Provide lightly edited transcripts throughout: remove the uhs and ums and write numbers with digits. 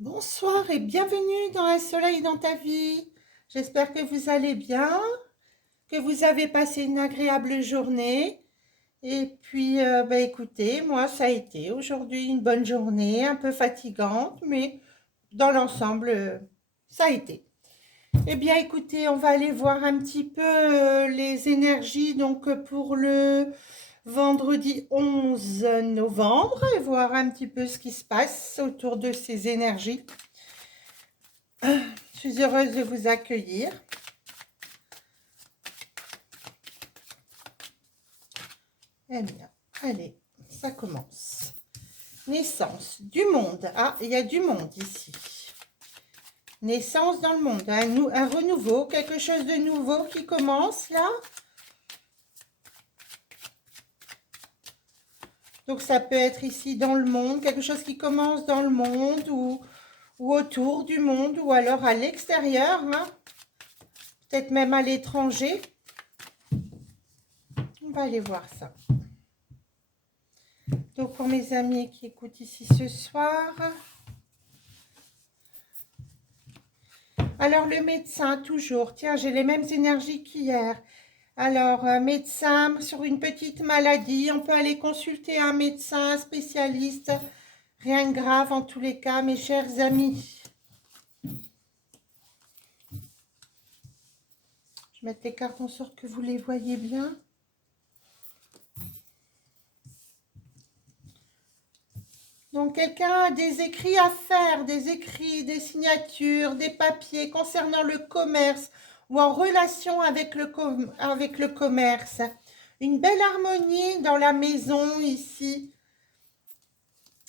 Bonsoir et bienvenue dans Un soleil dans ta vie. J'espère que vous allez bien, que vous avez passé une agréable journée. Et puis, écoutez, moi, ça a été aujourd'hui une bonne journée, un peu fatigante, mais dans l'ensemble, ça a été. Eh bien, écoutez, on va aller voir un petit peu les énergies donc pour le vendredi 11 novembre et voir un petit peu ce qui se passe autour de ces énergies. Je suis heureuse de vous accueillir. Eh bien, allez, ça commence. Naissance du monde. Ah, il y a du monde ici. Naissance dans le monde. Un renouveau, quelque chose de nouveau qui commence là. Donc ça peut être ici dans le monde, quelque chose qui commence dans le monde ou autour du monde ou alors à l'extérieur. Hein. Peut-être même à l'étranger. On va aller voir ça. Donc pour mes amis qui écoutent ici ce soir. Alors le médecin, toujours. Tiens, j'ai les mêmes énergies qu'hier. Alors, médecin sur une petite maladie, on peut aller consulter un médecin, un spécialiste. Rien de grave en tous les cas, mes chers amis. Je vais mettre les cartes en sorte que vous les voyez bien. Donc, quelqu'un a des écrits à faire, des écrits, des signatures, des papiers concernant le commerce ou en relation avec le commerce. Une belle harmonie dans la maison ici.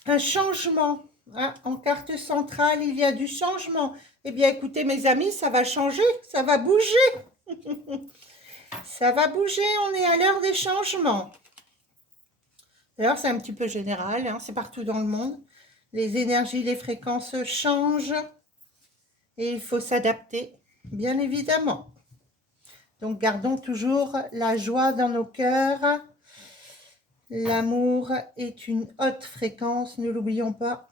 Un changement. Hein, en carte centrale, il y a du changement. Eh bien, écoutez, mes amis, ça va changer, ça va bouger. Ça va bouger, on est à l'heure des changements. D'ailleurs, c'est un petit peu général, hein, c'est partout dans le monde. Les énergies, les fréquences changent et il faut s'adapter, bien évidemment. Donc, gardons toujours la joie dans nos cœurs. L'amour est une haute fréquence, ne l'oublions pas.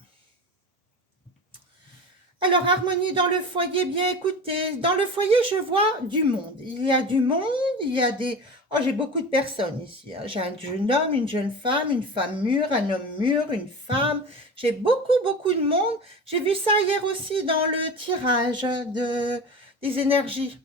Alors, harmonie dans le foyer, bien écoutez, dans le foyer, je vois du monde. Il y a du monde, il y a des... Oh, j'ai beaucoup de personnes ici. Hein. J'ai un jeune homme, une jeune femme, une femme mûre, un homme mûr, une femme. J'ai beaucoup, beaucoup de monde. J'ai vu ça hier aussi dans le tirage des énergies.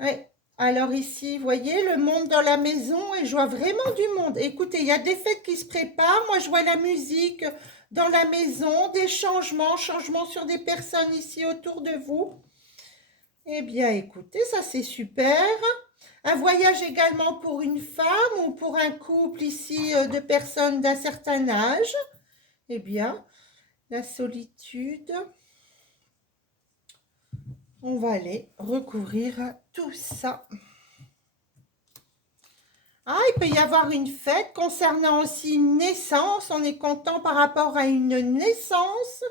Ouais. Alors ici, vous voyez, le monde dans la maison et je vois vraiment du monde. Écoutez, il y a des fêtes qui se préparent. Moi, je vois la musique dans la maison, des changements sur des personnes ici autour de vous. Eh bien, écoutez, ça c'est super. Un voyage également pour une femme ou pour un couple ici de personnes d'un certain âge. Eh bien, la solitude. On va aller recouvrir tout ça. Ah, il peut y avoir une fête concernant aussi une naissance. On est content par rapport à une naissance.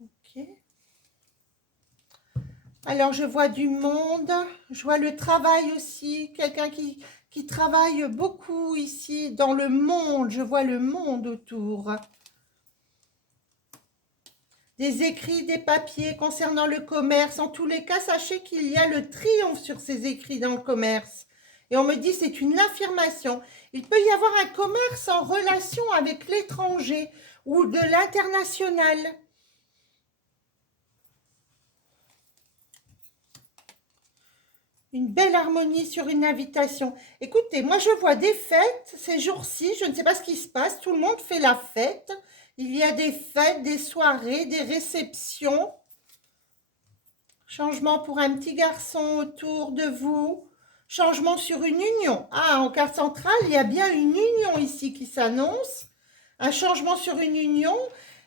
Ok. Alors, je vois du monde. Je vois le travail aussi. Quelqu'un qui travaille beaucoup ici dans le monde. Je vois le monde autour. Des écrits, des papiers concernant le commerce. En tous les cas, sachez qu'il y a le triomphe sur ces écrits dans le commerce. Et on me dit c'est une affirmation. Il peut y avoir un commerce en relation avec l'étranger ou de l'international. Une belle harmonie sur une invitation. Écoutez, moi je vois des fêtes ces jours-ci. Je ne sais pas ce qui se passe. Tout le monde fait la fête. Il y a des fêtes, des soirées, des réceptions. Changement pour un petit garçon autour de vous. Changement sur une union. Ah, en carte centrale, il y a bien une union ici qui s'annonce. Un changement sur une union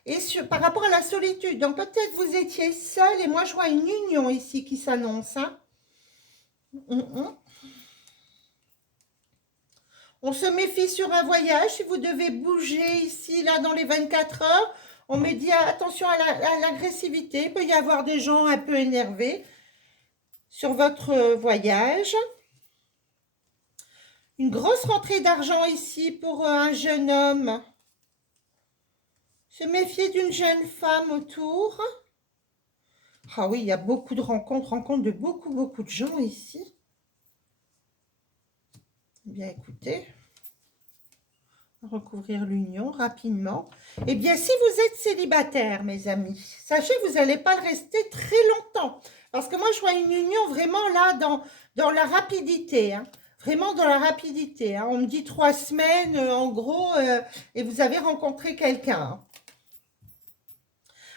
et par rapport à la solitude. Donc peut-être vous étiez seul et moi je vois une union ici qui s'annonce. Hein. On se méfie sur un voyage. Si vous devez bouger ici, là, dans les 24 heures, on me dit attention à l'agressivité. Il peut y avoir des gens un peu énervés sur votre voyage. Une grosse rentrée d'argent ici pour un jeune homme. Se méfier d'une jeune femme autour. Ah oui, il y a beaucoup de rencontres de beaucoup de gens ici. Bien, écoutez, recouvrir l'union rapidement. Eh bien, si vous êtes célibataire, mes amis, sachez que vous n'allez pas le rester très longtemps. Parce que moi, je vois une union vraiment là dans la rapidité. Hein. Vraiment dans la rapidité. Hein. On me dit 3 semaines, en gros, et vous avez rencontré quelqu'un. Hein.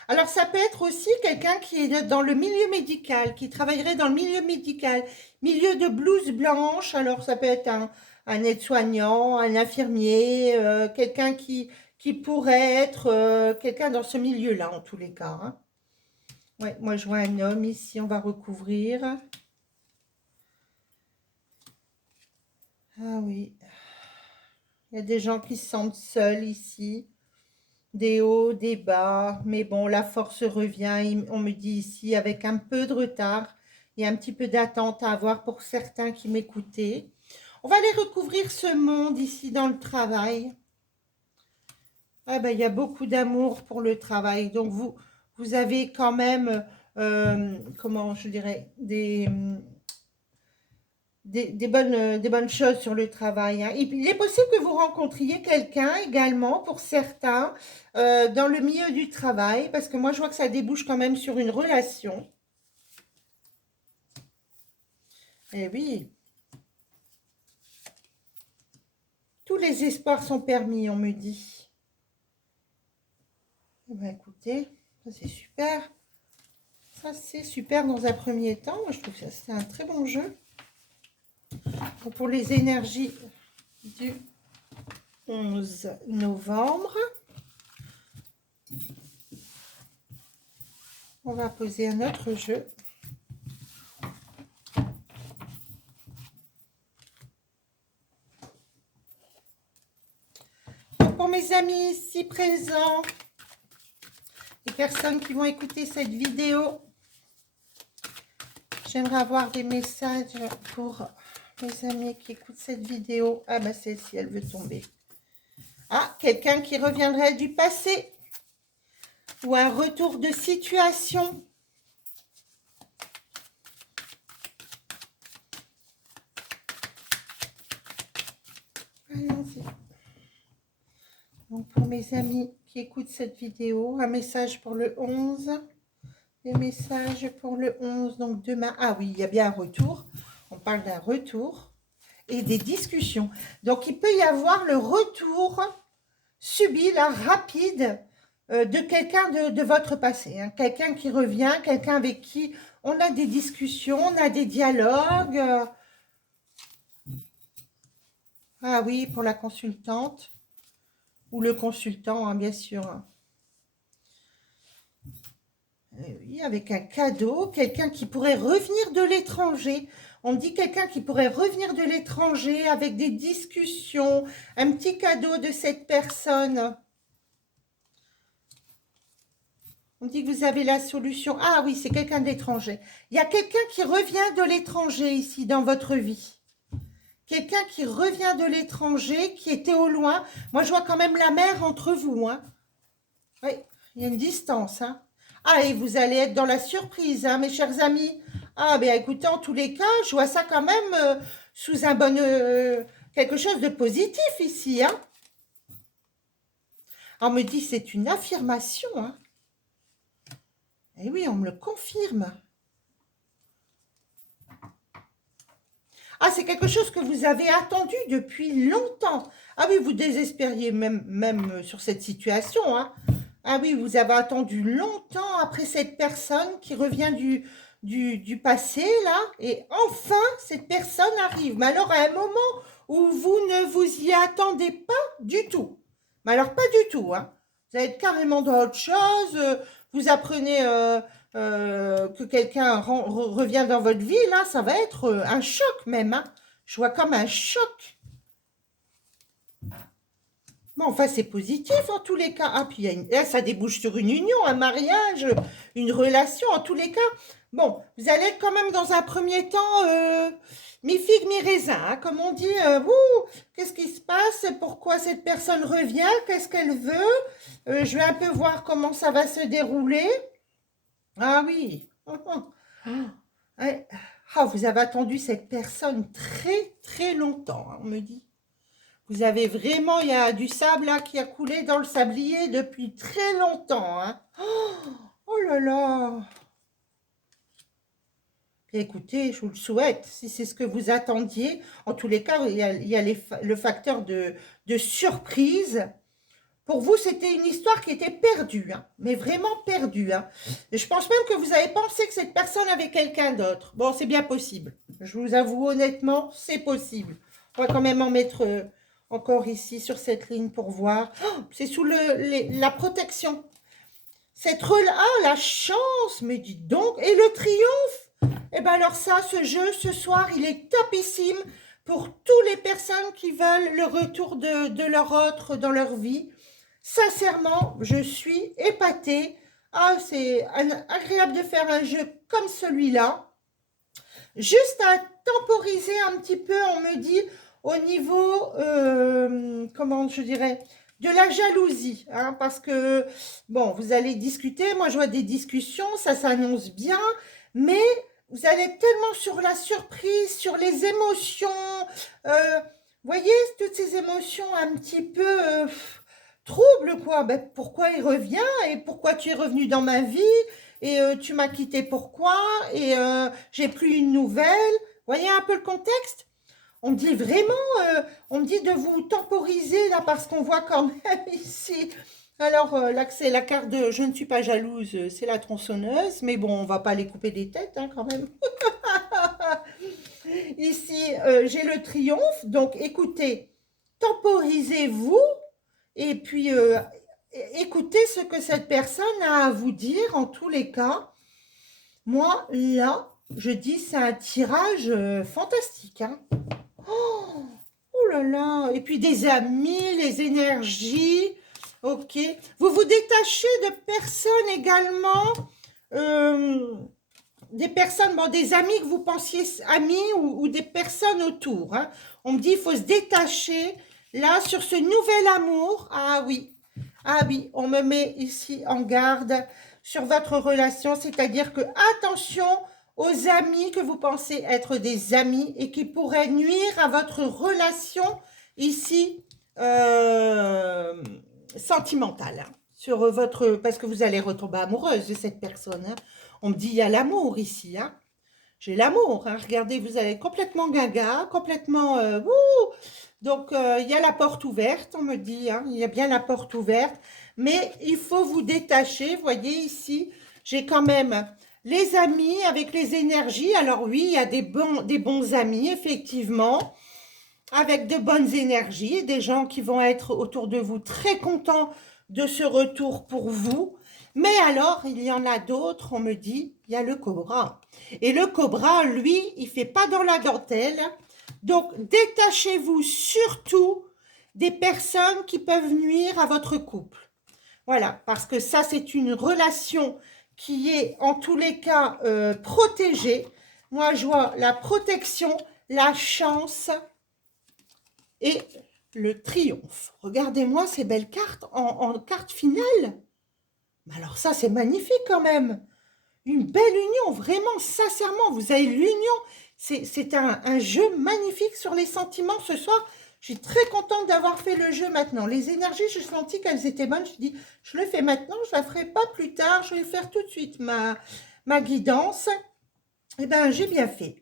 Alors, ça peut être aussi quelqu'un qui est dans le milieu médical, qui travaillerait dans le milieu médical, milieu de blouse blanche. Alors, ça peut être un aide-soignant, un infirmier, quelqu'un qui pourrait être quelqu'un dans ce milieu-là, en tous les cas. Hein. Ouais, moi, je vois un homme ici, on va recouvrir. Ah oui. Il y a des gens qui se sentent seuls ici. Des hauts, des bas, mais bon, la force revient, on me dit ici, avec un peu de retard, il y a un petit peu d'attente à avoir pour certains qui m'écoutaient. On va aller recouvrir ce monde ici dans le travail. Ah ben, il y a beaucoup d'amour pour le travail, donc vous avez quand même, comment je dirais, des bonnes choses sur le travail. Hein. Il est possible que vous rencontriez quelqu'un également, pour certains, dans le milieu du travail, parce que moi, je vois que ça débouche quand même sur une relation. Eh oui, tous les espoirs sont permis, on me dit. Eh bien, écoutez, ça c'est super. Ça, c'est super dans un premier temps. Moi, je trouve que c'est un très bon jeu. Donc, pour les énergies du 11 novembre. On va poser un autre jeu. Pour mes amis ici présents, les personnes qui vont écouter cette vidéo, j'aimerais avoir des messages pour mes amis qui écoutent cette vidéo. Ah ben celle-ci, elle veut tomber. Ah, quelqu'un qui reviendrait du passé ou un retour de situation. Allons-y. Donc pour mes amis qui écoutent cette vidéo, un message pour le 11. Des messages pour le 11, donc demain. Ah oui, il y a bien un retour. On parle d'un retour et des discussions. Donc il peut y avoir le retour subi, là, rapide, de quelqu'un de votre passé. Hein. Quelqu'un qui revient, quelqu'un avec qui on a des discussions, on a des dialogues. Ah oui, pour la consultante. Ou le consultant, hein, bien sûr. Oui, avec un cadeau, quelqu'un qui pourrait revenir de l'étranger. On me dit quelqu'un qui pourrait revenir de l'étranger avec des discussions, un petit cadeau de cette personne. On me dit que vous avez la solution. Ah oui, c'est quelqu'un d'étranger. Il y a quelqu'un qui revient de l'étranger ici dans votre vie. Quelqu'un qui revient de l'étranger, qui était au loin. Moi, je vois quand même la mer entre vous. Hein. Oui, il y a une distance. Hein. Ah, et vous allez être dans la surprise, hein, mes chers amis. Ah, ben écoutez, en tous les cas, je vois ça quand même sous un bon... quelque chose de positif ici. Hein. On me dit c'est une affirmation. Hein. Eh oui, on me le confirme. Ah, c'est quelque chose que vous avez attendu depuis longtemps. Ah oui, vous désespériez même sur cette situation. Hein. Ah oui, vous avez attendu longtemps après cette personne qui revient du passé, là. Et enfin, cette personne arrive. Mais alors, à un moment où vous ne vous y attendez pas du tout. Mais alors, pas du tout. Hein. Vous allez être carrément dans autre chose. Vous apprenez que quelqu'un revient dans votre vie. Là, ça va être un choc même. Hein. Je vois comme un choc. Mais enfin, c'est positif en tous les cas. Ah, puis là, ça débouche sur une union, un mariage, une relation, en tous les cas. Bon, vous allez être quand même dans un premier temps mi-figue, mi-raisin, hein, comme on dit. Ouh, qu'est-ce qui se passe? Pourquoi cette personne revient? Qu'est-ce qu'elle veut? Je vais un peu voir comment ça va se dérouler. Ah oui. Ouais. Ah, vous avez attendu cette personne très, très longtemps, hein, on me dit. Vous avez vraiment, il y a du sable là qui a coulé dans le sablier depuis très longtemps, hein. Oh là là. Bien, écoutez, je vous le souhaite, si c'est ce que vous attendiez. En tous les cas, il y a le facteur de surprise. Pour vous, c'était une histoire qui était perdue, hein, mais vraiment perdue, hein. Et je pense même que vous avez pensé que cette personne avait quelqu'un d'autre. Bon, c'est bien possible. Je vous avoue honnêtement, c'est possible. On va quand même en mettre encore ici sur cette ligne pour voir. Oh, c'est sous la protection. Ah, la chance, mais dites donc. Et le triomphe. Eh bien alors ça, ce jeu, ce soir, il est topissime pour toutes les personnes qui veulent le retour de leur autre dans leur vie. Sincèrement, je suis épatée. Ah, c'est agréable de faire un jeu comme celui-là. Juste à temporiser un petit peu, on me dit, au niveau, comment je dirais, de la jalousie. Hein, parce que, bon, vous allez discuter, moi je vois des discussions, ça s'annonce bien, mais vous allez être tellement sur la surprise, sur les émotions. Voyez, toutes ces émotions un petit peu troubles, quoi. Ben, pourquoi il revient et pourquoi tu es revenu dans ma vie? Et tu m'as quitté pourquoi? Et j'ai plus une nouvelle. Voyez un peu le contexte? On me dit vraiment, on me dit de vous temporiser là parce qu'on voit quand même ici. Alors là, c'est la carte de je ne suis pas jalouse, c'est la tronçonneuse. Mais bon, on va pas les couper des têtes hein, quand même. Ici, j'ai le triomphe. Donc écoutez, temporisez-vous et puis écoutez ce que cette personne a à vous dire en tous les cas. Moi, là, je dis c'est un tirage fantastique. Hein. Oh là là. Et puis des amis, les énergies. Ok. Vous vous détachez de personnes également. Des personnes, bon, des amis que vous pensiez amis ou des personnes autour. Hein. On me dit il faut se détacher. Là, sur ce nouvel amour. Ah oui. Ah oui, on me met ici en garde sur votre relation, c'est-à-dire que attention aux amis que vous pensez être des amis et qui pourraient nuire à votre relation ici sentimentale. Sur votre, parce que vous allez retomber amoureuse de cette personne. Hein. On me dit il y a l'amour ici. Hein. J'ai l'amour. Hein. Regardez, vous allez être complètement gaga, complètement... Donc, il y a la porte ouverte, on me dit, hein, il y a bien la porte ouverte, mais il faut vous détacher. Vous voyez ici, j'ai quand même les amis avec les énergies. Alors oui, il y a des bons amis, effectivement, avec de bonnes énergies, des gens qui vont être autour de vous très contents de ce retour pour vous. Mais alors, il y en a d'autres, on me dit, il y a le cobra. Et le cobra, lui, il fait pas dans la dentelle. Donc, détachez-vous surtout des personnes qui peuvent nuire à votre couple. Voilà, parce que ça, c'est une relation qui est en tous les cas protégée. Moi, je vois la protection, la chance et le triomphe. Regardez-moi ces belles cartes en carte finale. Mais alors ça, c'est magnifique quand même. Une belle union, vraiment, sincèrement, vous avez l'union. C'est un jeu magnifique sur les sentiments ce soir. Je suis très contente d'avoir fait le jeu maintenant. Les énergies, j'ai senti qu'elles étaient bonnes. Je dis, je le fais maintenant, je ne la ferai pas plus tard. Je vais faire tout de suite ma guidance. Eh bien, j'ai bien fait.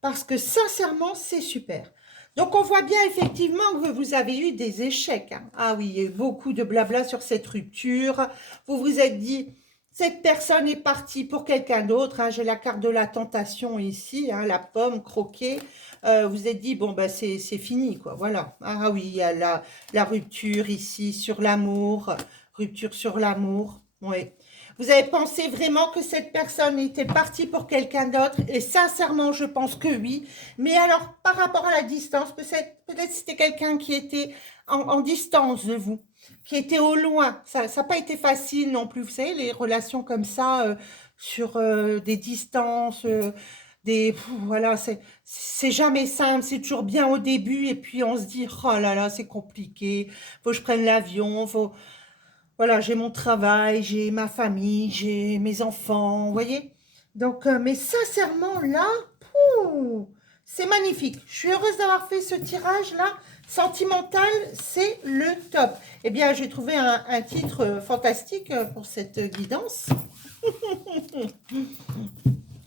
Parce que sincèrement, c'est super. Donc, on voit bien effectivement que vous avez eu des échecs. Hein. Ah oui, il y a eu beaucoup de blabla sur cette rupture. Vous vous êtes dit... Cette personne est partie pour quelqu'un d'autre. Hein. J'ai la carte de la tentation ici, hein, la pomme croquée. Vous êtes dit, bon, ben, c'est fini, quoi. Voilà. Ah oui, il y a la rupture ici sur l'amour. Rupture sur l'amour. Oui. Vous avez pensé vraiment que cette personne était partie pour quelqu'un d'autre? Et sincèrement, je pense que oui. Mais alors, par rapport à la distance, peut-être c'était quelqu'un qui était en distance de vous, qui était au loin. Ça n'a pas été facile non plus. Vous savez, les relations comme ça, sur des distances, voilà, c'est jamais simple. C'est toujours bien au début. Et puis, on se dit, oh là là, c'est compliqué. Faut que je prenne l'avion. Voilà, j'ai mon travail, j'ai ma famille, j'ai mes enfants, vous voyez? Donc, mais sincèrement, là, pouh, c'est magnifique. Je suis heureuse d'avoir fait ce tirage-là. Sentimental, c'est le top. Eh bien, j'ai trouvé un titre fantastique pour cette guidance.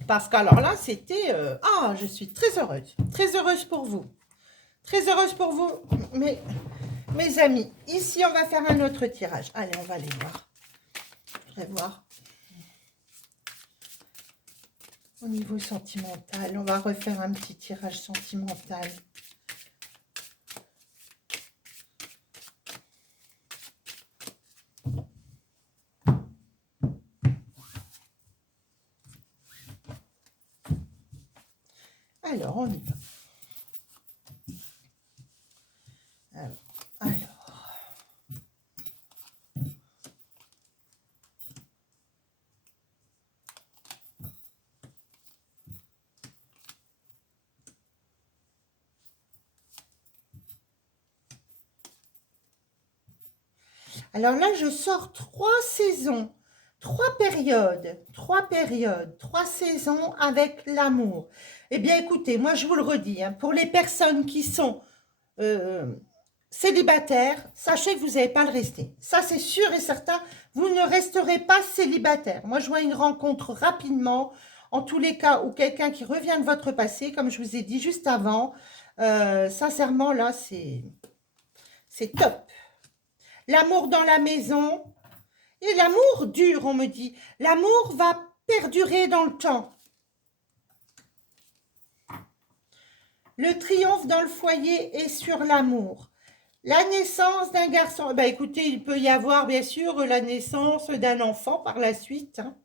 Parce qu'alors là, c'était... ah, je suis très heureuse. Très heureuse pour vous. Très heureuse pour vous, mes amis. Ici, on va faire un autre tirage. Allez, on va aller voir. Je vais voir. Au niveau sentimental, on va refaire un petit tirage sentimental. Alors, on y va. Alors. Alors là, je sors 3 saisons, 3 périodes, 3 saisons avec l'amour. Eh bien, écoutez, moi, je vous le redis, hein, pour les personnes qui sont célibataires, sachez que vous n'allez pas le rester. Ça, c'est sûr et certain, vous ne resterez pas célibataire. Moi, je vois une rencontre rapidement, en tous les cas, ou quelqu'un qui revient de votre passé, comme je vous ai dit juste avant. Sincèrement, là, c'est top. L'amour dans la maison. Et l'amour dure, on me dit. L'amour va perdurer dans le temps. Le triomphe dans le foyer est sur l'amour. La naissance d'un garçon. Ben, écoutez, il peut y avoir, bien sûr, la naissance d'un enfant par la suite. Hein.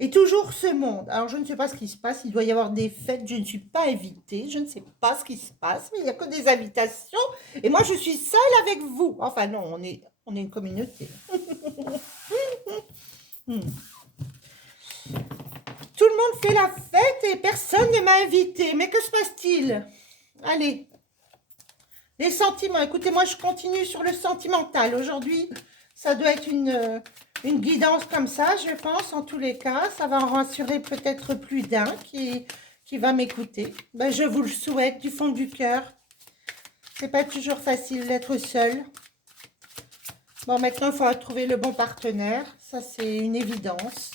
Et toujours ce monde. Alors, je ne sais pas ce qui se passe. Il doit y avoir des fêtes. Je ne suis pas invitée. Je ne sais pas ce qui se passe. Mais il n'y a que des invitations. Et moi, je suis seule avec vous. Enfin, non, on est une communauté. Tout le monde fait la fête et personne ne m'a invité. Mais que se passe-t-il? Allez. Les sentiments. Écoutez, moi, je continue sur le sentimental. Aujourd'hui, ça doit être une guidance comme ça, je pense, en tous les cas. Ça va en rassurer peut-être plus d'un qui va m'écouter. Ben, je vous le souhaite du fond du cœur. C'est pas toujours facile d'être seul. Bon, maintenant, il faudra trouver le bon partenaire. Ça, c'est une évidence.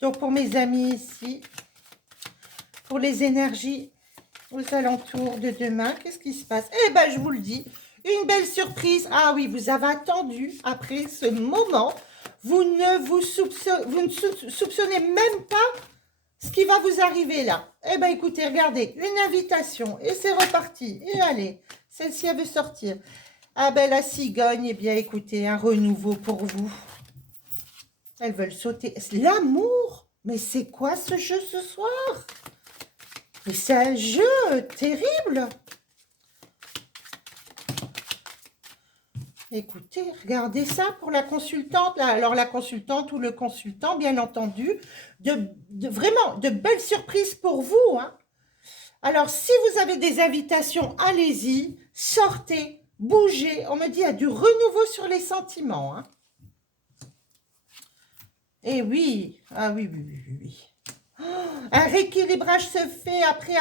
Donc, pour mes amis ici, pour les énergies aux alentours de demain, qu'est-ce qui se passe? Eh bien, je vous le dis, une belle surprise. Ah oui, vous avez attendu après ce moment. Vous ne soupçonnez même pas ce qui va vous arriver là. Eh bien, écoutez, regardez, une invitation et c'est reparti. Et allez, celle-ci, elle veut sortir. Ah ben, la cigogne, eh bien, écoutez, un renouveau pour vous. Elles veulent sauter. L'amour? Mais c'est quoi ce jeu ce soir? Mais c'est un jeu terrible. Écoutez, regardez ça pour la consultante. Là. Alors, la consultante ou le consultant, bien entendu, vraiment de belles surprises pour vous. Hein. Alors, si vous avez des invitations, allez-y, sortez, bougez. On me dit, il y a du renouveau sur les sentiments. Hein. Et oui, ah oui, oui, oui, oui. Un rééquilibrage se fait après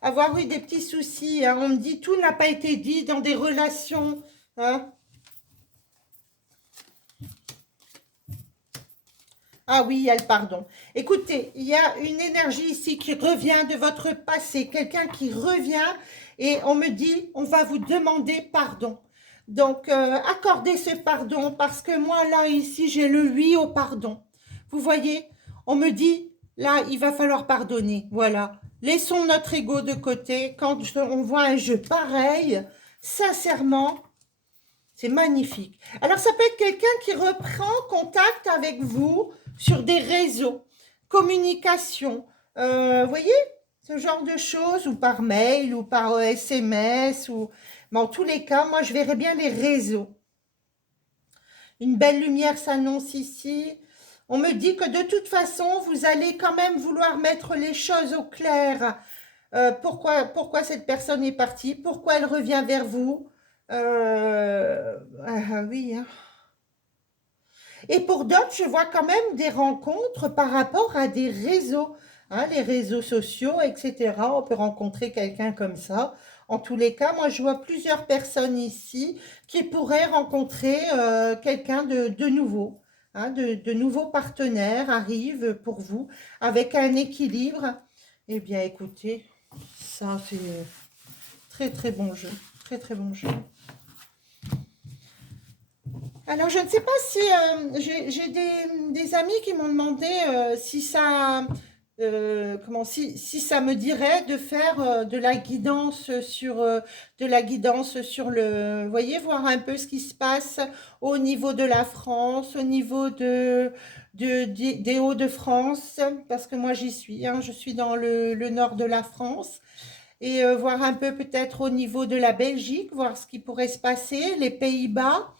avoir eu des petits soucis. Hein. On me dit tout n'a pas été dit dans des relations. Hein. Ah oui, il y a le pardon. Écoutez, il y a une énergie ici qui revient de votre passé. Quelqu'un qui revient et on me dit, on va vous demander pardon. Donc, accordez ce pardon parce que moi, là, ici, j'ai le oui au pardon. Vous voyez, on me dit, là, il va falloir pardonner. Voilà. Laissons notre ego de côté. Quand on voit un jeu pareil, sincèrement, C'est magnifique. Alors, ça peut être quelqu'un qui reprend contact avec vous sur des réseaux, communication, vous voyez, ce genre de choses, ou par mail, ou par SMS, ou... Mais en tous les cas, moi, je verrais bien les réseaux. Une belle lumière s'annonce ici. On me dit que de toute façon, vous allez quand même vouloir mettre les choses au clair. Pourquoi cette personne est partie? Pourquoi elle revient vers vous? Oui, hein. Et pour d'autres, je vois quand même des rencontres par rapport à des réseaux, hein, les réseaux sociaux, etc. On peut rencontrer quelqu'un comme ça. En tous les cas, moi, je vois plusieurs personnes ici qui pourraient rencontrer quelqu'un de nouveau. Hein, de nouveaux partenaires arrivent pour vous avec un équilibre. Eh bien, écoutez, ça, c'est très, très bon jeu. Très, très bon jeu. Alors, je ne sais pas si j'ai des amis qui m'ont demandé si ça, si ça me dirait de faire de la guidance sur le, vous voyez, voir un peu ce qui se passe au niveau de la France, au niveau des Hauts-de-France, parce que moi j'y suis, hein, je suis dans le nord de la France. Et voir un peu peut-être au niveau de la Belgique, voir ce qui pourrait se passer, les Pays-Bas.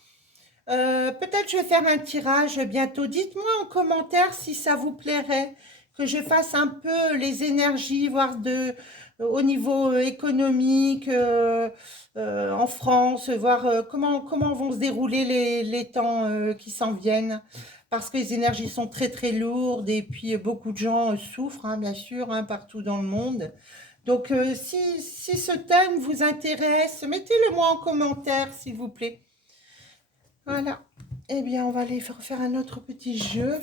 Peut-être je vais faire un tirage bientôt. Dites-moi en commentaire si ça vous plairait que je fasse un peu les énergies, voir au niveau économique en France, voir comment vont se dérouler les temps qui s'en viennent. Parce que les énergies sont très très lourdes et puis beaucoup de gens souffrent, hein, bien sûr, hein, partout dans le monde. Donc si ce thème vous intéresse, mettez-le moi en commentaire, s'il vous plaît. Voilà. Eh bien, on va aller faire un autre petit jeu.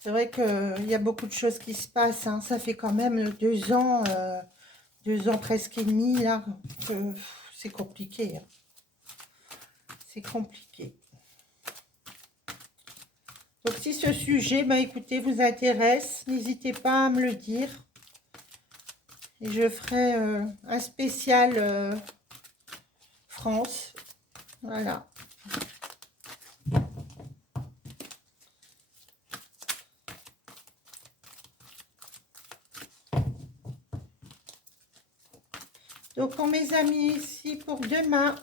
C'est vrai qu'il y a beaucoup de choses qui se passent. Hein. Ça fait quand même 2 ans presque et demi, là, que c'est compliqué. Hein. C'est compliqué. Donc, si ce sujet, écoutez, vous intéresse, n'hésitez pas à me le dire. Et je ferai un spécial France. Voilà. Donc, pour mes amis, ici pour demain,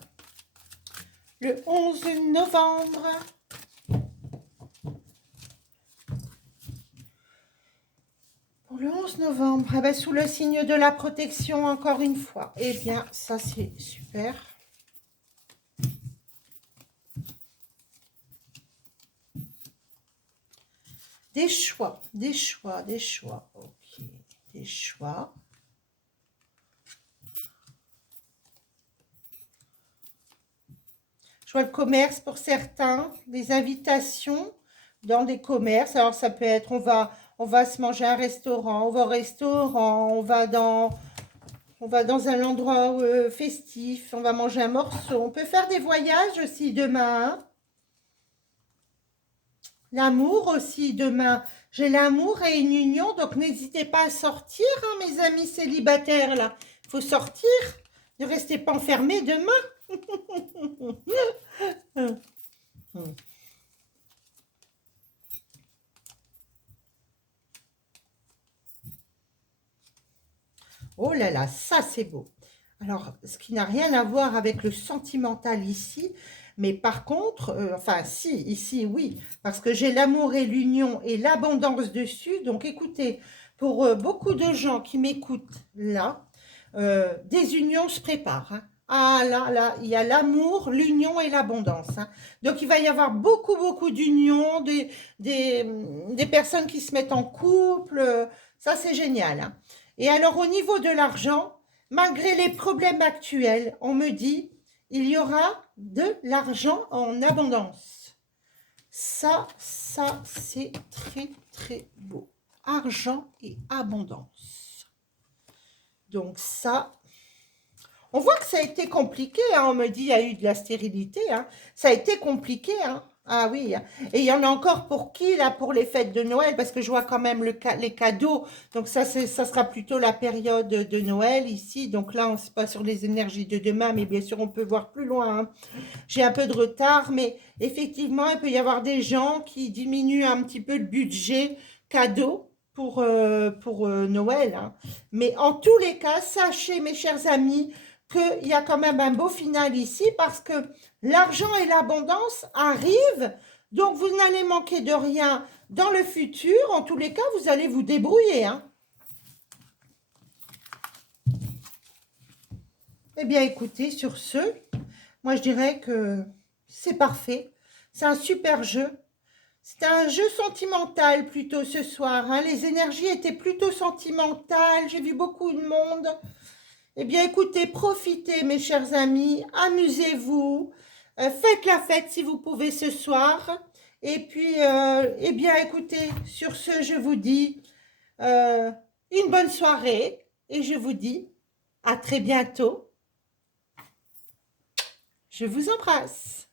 le 11 novembre. Pour le 11 novembre, eh bien, sous le signe de la protection, encore une fois. Eh bien, ça, c'est super. Des choix, des choix, des choix. Ok, des choix. Je vois le commerce pour certains, des invitations dans des commerces. Alors, ça peut être, on va se manger à un restaurant, on va au restaurant, on va dans un endroit festif, on va manger un morceau. On peut faire des voyages aussi demain. Hein. L'amour aussi demain. J'ai l'amour et une union, donc n'hésitez pas à sortir, hein, mes amis célibataires, là. Il faut sortir, ne restez pas enfermés demain. Oh là là, ça c'est beau. Alors, ce qui n'a rien à voir avec le sentimental ici, mais par contre, enfin si, ici oui, parce que j'ai l'amour et l'union et l'abondance dessus. Donc écoutez, pour beaucoup de gens qui m'écoutent là, des unions se préparent. Hein. Ah là, il y a l'amour, l'union et l'abondance. Hein. Donc il va y avoir beaucoup d'unions, des personnes qui se mettent en couple. Ça c'est génial. Hein. Et alors au niveau de l'argent, malgré les problèmes actuels, on me dit, il y aura de l'argent en abondance. Ça, c'est très, très beau. Argent et abondance. Donc ça, on voit que ça a été compliqué. Hein. On me dit, il y a eu de la stérilité. Hein. Ça a été compliqué. Hein. Ah oui, hein. Et il y en a encore pour qui, là, pour les fêtes de Noël? Parce que je vois quand même les cadeaux. Donc ça, ça sera plutôt la période de Noël ici. Donc là, on ne sait pas sur les énergies de demain, mais bien sûr, on peut voir plus loin, hein. J'ai un peu de retard, mais effectivement, il peut y avoir des gens qui diminuent un petit peu le budget cadeau pour Noël, hein. Mais en tous les cas, sachez, mes chers amis, qu'il y a quand même un beau final ici parce que l'argent et l'abondance arrivent, donc vous n'allez manquer de rien dans le futur. En tous les cas, vous allez vous débrouiller, hein. Eh bien, écoutez, sur ce, moi je dirais que c'est parfait. C'est un super jeu. C'était un jeu sentimental plutôt ce soir, hein. Les énergies étaient plutôt sentimentales. J'ai vu beaucoup de monde. Eh bien, écoutez, profitez, mes chers amis. Amusez-vous. Faites la fête si vous pouvez ce soir. Et puis, eh bien, écoutez, sur ce, je vous dis euh, une bonne soirée. Et je vous dis à très bientôt. Je vous embrasse.